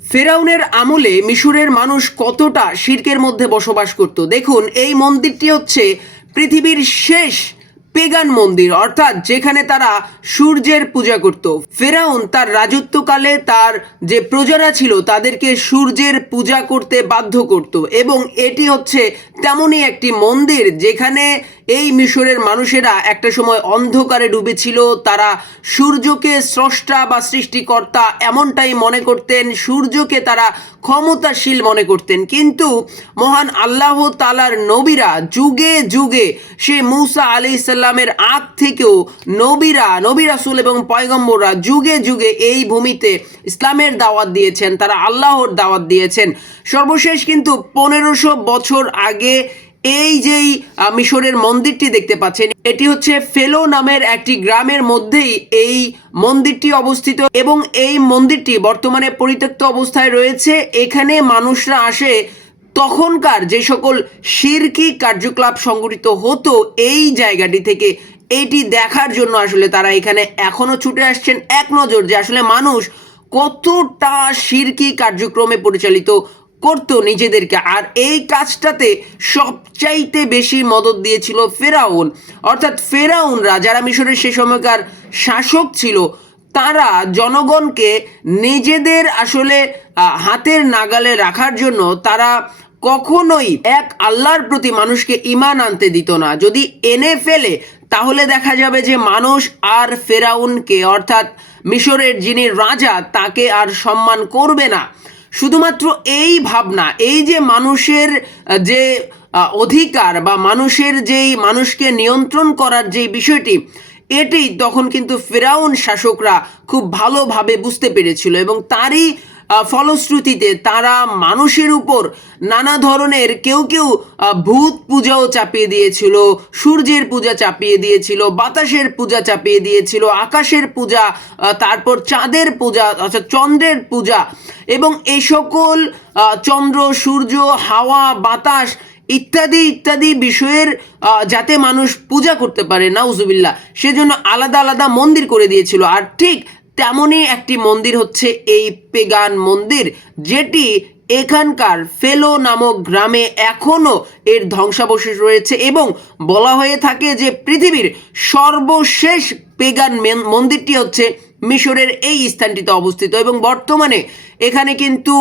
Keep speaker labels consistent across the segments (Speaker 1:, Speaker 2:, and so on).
Speaker 1: ফেরাউনের আমলে মিশরের মানুষ কতটা শির্কের মধ্যে বসবাস করত? দেখুন, এই মন্দিরটি হচ্ছে পৃথিবীর শেষ পেগান মন্দির, অর্থাৎ যেখানে তারা সূর্যের পূজা করত। ফেরাউন তার রাজত্বকালে তার যে প্রজারা ছিল, তাদেরকে সূর্যের পূজা করতে বাধ্য করত এবং এটি হচ্ছে তেমনই একটি মন্দির যেখানে এই মিশরের মানুষেরা একটা সময় অন্ধকারে ডুবেছিল। তারা সূর্যকে স্রষ্টা বা সৃষ্টিকর্তা এমনটাই মনে করতেন, সূর্যকে তারা ক্ষমতাশীল মনে করতেন। কিন্তু মহান আল্লাহ তালার নবীরা যুগে যুগে সে মৌসা আলি ইসাল্লামের আগ থেকেও নবীরা, নবী রাসুল এবং পয়গম্বররা যুগে যুগে এই ভূমিতে ইসলামের দাওয়াত দিয়েছেন, তারা আল্লাহর দাওয়াত দিয়েছেন। সর্বশেষ কিন্তু পনেরোশো বছর আগে এই যেই মিশরের মন্দিরটি দেখতে পাচ্ছেন, এটি হচ্ছে ফেলো নামের একটি গ্রামের মধ্যেই এই মন্দিরটি অবস্থিত এবং এই মন্দিরটি বর্তমানে পরিত্যক্ত অবস্থায় রয়েছে। এখানে মানুষরা আসে। তখনকার যে সকল শিরকি কার্যকলাপ সংগঠিত হতো এই জায়গাটি থেকে, এটি দেখার জন্য আসলে তারা এখানে এখনও ছুটে আসছেন। এক নজর যে আসলে মানুষ কতটা শিরকি কার্যক্রমে পরিচালিত করতো নিজেদেরকে। আর এই কাজটাতে সবচাইতে বেশি মদত দিয়েছিল ফেরাউন। অর্থাৎ ফেরাউনরা, যারা মিশরের সে সময়কার শাসক ছিল, তারা জনগণকে নিজেদের আসলে হাতের নাগালে রাখার জন্য তারা কখনোই এক আল্লাহর প্রতি মানুষকে ইমান আনতে দিত না। যদি এনে ফেলে, তাহলে দেখা যাবে যে মানুষ আর ফেরাউনকে, অর্থাৎ মিশরের যিনি রাজা, তাকে আর সম্মান করবে না। শুধুমাত্র এই ভাবনা, এই যে মানুষের যে অধিকার বা মানুষের যেই মানুষকে নিয়ন্ত্রণ করার যে বিষয়টি, এটি তখন কিন্তু ফেরাউন শাসকরা খুব ভালোভাবে বুঝতে পেরেছিল এবং তারই ফলশ্রুতিতে তারা মানুষের উপর নানা ধরনের কেউ কেউ ভূত পূজাও চাপিয়ে দিয়েছিল, সূর্যের পূজা চাপিয়ে দিয়েছিল, বাতাসের পূজা চাপিয়ে দিয়েছিল, আকাশের পূজা তারপর চাঁদের পূজা, অর্থাৎ চন্দ্রের পূজা এবং এই সকল চন্দ্র, সূর্য, হাওয়া, বাতাস ইত্যাদি ইত্যাদি বিষয়ের যাতে মানুষ পূজা করতে পারে, নাউজুবিল্লাহ। সেজন্য আলাদা আলাদা মন্দির করে দিয়েছিল। আর ঠিক তেমনই একটি মন্দির হচ্ছে এই পেগান মন্দির, যেটি এখানকার ফেলো নামক গ্রামে এখনও এর ধ্বংসাবশেষ রয়েছে এবং বলা হয়ে থাকে যে পৃথিবীর সর্বশেষ পেগান মেন- মন্দিরটি হচ্ছে মিশরের এই স্থানটিতে অবস্থিত এবং বর্তমানে এখানে কিন্তু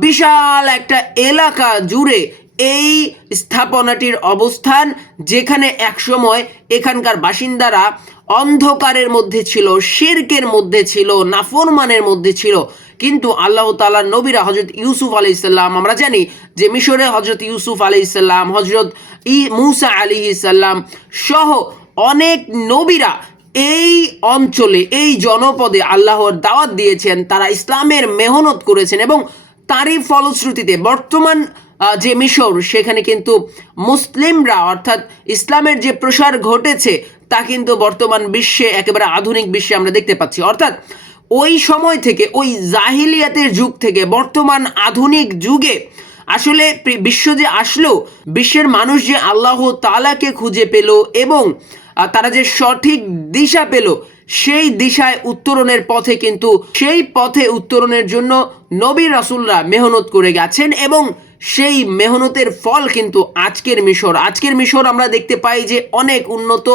Speaker 1: বিশাল একটা এলাকা জুড়ে এই স্থাপনাটির অবস্থান যেখানে একসময় এখানকার বাসিন্দারা অন্ধকারের মধ্যে ছিল শেরকের মধ্যে ছিল, নাফরমানের মধ্যে ছিল। কিন্তু আল্লাহ তালার নবীরা হজরত ইউসুফ আলি ইসাল্লাম আমরা জানি যে মিশরে হজরত ইউসুফ আলি ইসাল্লাম হজরত ই মুসা আলি ইসাল্লাম সহ অনেক নবীরা এই অঞ্চলে, এই জনপদে আল্লাহর দাওয়াত দিয়েছেন। তারা ইসলামের মেহনত করেছেন এবং তারই ফলশ্রুতিতে বর্তমান যে মিশর, সেখানে কিন্তু মুসলিমরা, অর্থাৎ ইসলামের যে প্রসার ঘটেছে, তা কিন্তু বর্তমান বিশ্বে, একেবারে আধুনিক বিশ্বে আমরা দেখতে পাচ্ছি। অর্থাৎ ওই সময় থেকে, ওই জাহিলিয়াতের যুগ থেকে, বর্তমান আধুনিক যুগে, আসলে বিশ্ব যে আসলো, বিশ্বের মানুষ যে আল্লাহ তালাকে খুঁজে পেল এবং তারা যে সঠিক দিশা পেল, সেই দিশায় উত্তরণের পথে কিন্তু, সেই পথে উত্তরণের জন্য নবী রাসুলরা মেহনত করে গেছেন এবং সেই মেহনতের ফল কিন্তু আজকের মিশর। আজকের মিশর আমরা দেখতে পাই যে অনেক উন্নত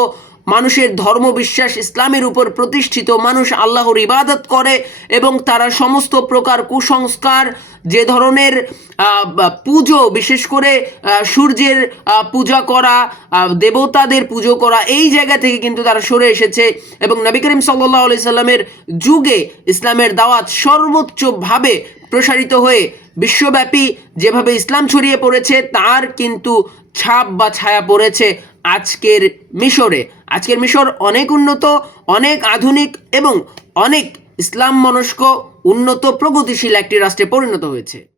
Speaker 1: মানুষের ধর্ম বিশ্বাস ইসলামের উপর প্রতিষ্ঠিত মানুষ আল্লাহর ইবাদত করে এবং তারা সমস্ত প্রকার কুসংস্কার, যে ধরনের পুজো, বিশেষ করে সূর্যের পূজা করা দেবতাদের পুজো করা, এই জায়গা থেকে কিন্তু তারা সরে এসেছে এবং নবী করিম সাল্লাহ আলি সাল্লামের যুগে ইসলামের দাওয়াত সর্বোচ্চভাবে প্রসারিত হয়ে বিশ্বব্যাপী যেভাবে ইসলাম ছড়িয়ে পড়েছে, তার কিন্তু ছাপ বা ছায়া পড়েছে। আজকের মিশরে। আজকের মিশর অনেক উন্নত, অনেক আধুনিক এবং অনেক ইসলাম মনস্ক, উন্নত, প্রগতিশীল একটি রাষ্ট্রে পরিণত হয়েছে।